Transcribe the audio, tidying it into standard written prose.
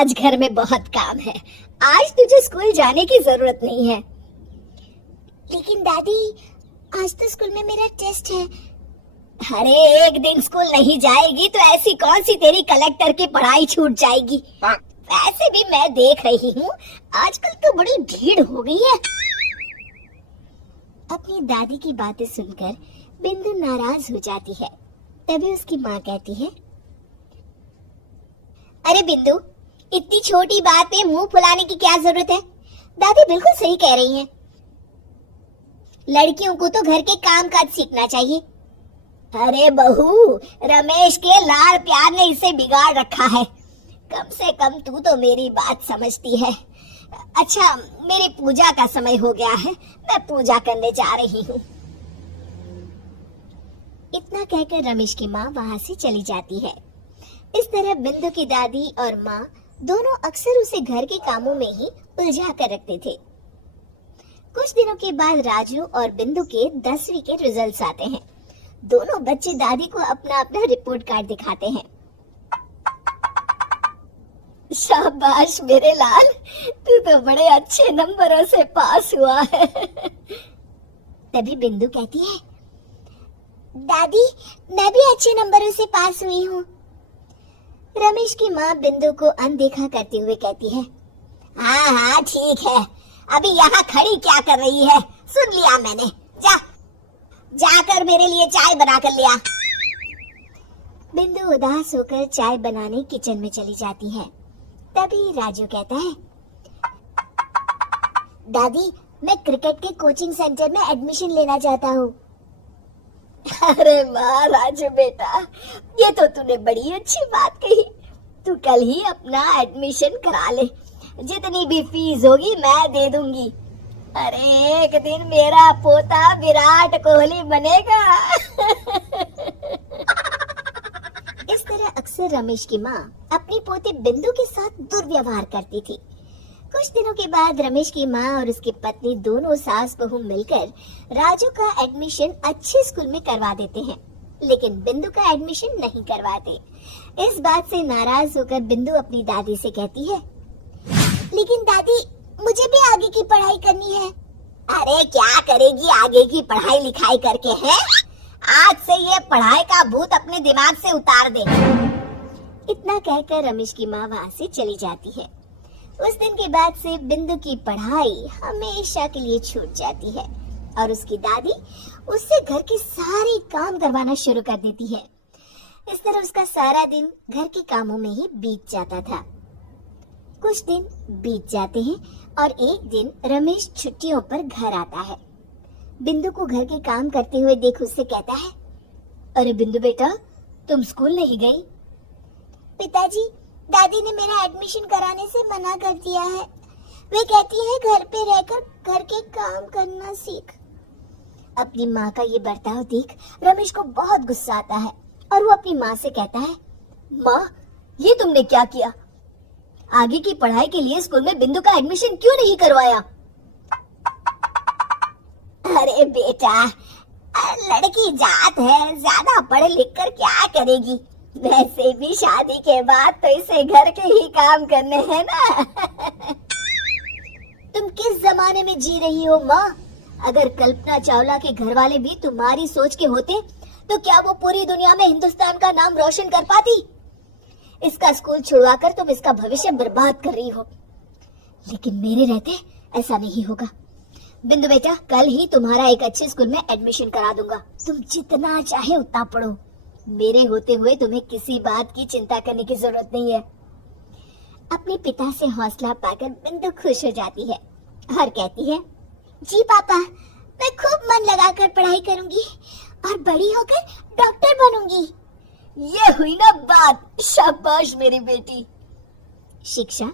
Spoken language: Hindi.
आज घर में बहुत काम है, आज तुझे स्कूल जाने की जरूरत नहीं है। लेकिन दादी, आज तो स्कूल में मेरा टेस्ट है। अरे एक दिन स्कूल नहीं जाएगी तो ऐसी कौन सी तेरी कलेक्टर की पढ़ाई छूट जाएगी। वैसे भी मैं देख रही हूँ आजकल तो बड़ी भीड़ हो गई है। अपनी दादी की बातें सुनकर बिंदु नाराज हो जाती है। तभी उसकी माँ कहती है, अरे बिंदु, इतनी छोटी बात पे मुंह फुलाने की क्या जरूरत है। दादी बिल्कुल सही कह रही हैं। लड़कियों को तो घर के काम काज सीखना चाहिए। अरे बहू, रमेश के लाड़ प्यार ने इसे बिगाड़ रखा है। कम से कम तू तो मेरी बात समझती है। अच्छा, मेरी पूजा का समय हो गया है, मैं पूजा करने जा रही हूँ। इतना कहकर रमेश की माँ वहाँ से चली जाती है। इस तरह बिंदु की दादी और माँ दोनों अक्सर उसे घर के कामों में ही उलझा कर रखते थे। कुछ दिनों के बाद राजू और बिंदु के 10वीं के रिजल्ट्स आते हैं। दोनों बच्चे दादी को अपना अपना रिपोर्ट कार्ड दिखाते हैं। शाबाश मेरे लाल, तू तो बड़े अच्छे नंबरों से पास हुआ है। तभी बिंदु कहती है, दादी मैं भी अच्छे नंबरों से पास हुई हूँ। रमेश की माँ बिंदु को अनदेखा करते हुए कहती है, हाँ हाँ ठीक है, अभी यहाँ खड़ी क्या कर रही है, सुन लिया मैंने। जाकर मेरे लिए चाय बना कर लिया। बिंदु उदास होकर चाय बनाने किचन में चली जाती है। तभी राजू कहता है, दादी मैं क्रिकेट के कोचिंग सेंटर में एडमिशन लेना चाहता हूँ। अरे वाह राजू बेटा, ये तो तूने बड़ी अच्छी बात कही। तू कल ही अपना एडमिशन करा ले, जितनी भी फीस होगी मैं दे दूंगी। अरे एक दिन मेरा पोता विराट कोहली बनेगा। इस तरह अक्सर रमेश की माँ अपनी पोती बिंदु के साथ दुर्व्यवहार करती थी। कुछ दिनों के बाद रमेश की माँ और उसकी पत्नी दोनों सास बहू मिलकर राजू का एडमिशन अच्छे स्कूल में करवा देते हैं, लेकिन बिंदु का एडमिशन नहीं करवाते। इस बात से नाराज होकर बिंदु अपनी दादी से कहती है, लेकिन दादी मुझे भी आगे की पढ़ाई करनी है। अरे क्या करेगी आगे की पढ़ाई लिखाई करके है? आज से ये पढ़ाई का भूत अपने दिमाग से उतार दे। इतना कहकर रमेश की माँ वहाँ से चली जाती है। उस दिन के बाद से बिंदु की पढ़ाई हमेशा के लिए छूट जाती है और उसकी दादी उससे घर के सारे काम करवाना शुरू कर देती है। इस तरह उसका सारा दिन घर के कामों में ही बीत जाता था। कुछ दिन बीत जाते हैं और एक दिन रमेश छुट्टियों पर घर आता है। बिंदु को घर के काम करते हुए देख उससे कहता है, अरे बिंदु बेटा, तुम स्कूल नहीं गई? पिताजी, दादी ने मेरा एडमिशन कराने से मना कर दिया है। वे कहती है घर पे रहकर घर के काम करना सीख। अपनी माँ का ये बर्ताव देख रमेश को बहुत गुस्सा आता है और वो अपनी माँ से कहता है, माँ ये तुमने क्या किया? आगे की पढ़ाई के लिए स्कूल में बिंदु का एडमिशन क्यों नहीं करवाया? अरे बेटा, लड़की जात है, ज्यादा पढ़ लिख कर क्या करेगी? वैसे भी शादी के बाद तो इसे घर के ही काम करने हैं ना। तुम किस जमाने में जी रही हो माँ? अगर कल्पना चावला के घर वाले भी तुम्हारी सोच के होते तो क्या वो पूरी दुनिया में हिंदुस्तान का नाम रोशन कर पाती? इसका स्कूल छुड़वाकर तुम इसका भविष्य बर्बाद कर रही हो, लेकिन मेरे रहते ऐसा नहीं होगा। बिंदु बेटा, कल ही तुम्हारा एक अच्छे स्कूल में एडमिशन करा दूंगा। तुम जितना चाहे उतना पढ़ो। मेरे होते हुए तुम्हें किसी बात की चिंता करने की जरूरत नहीं है। अपने पिता से हौसला पाकर बिंदु खुश हो जाती है और कहती है, जी पापा, मैं खूब मन लगाकर पढ़ाई करूंगी और बड़ी होकर डॉक्टर बनूंगी। ये हुई ना बात। शाबाश मेरी बेटी। शिक्षा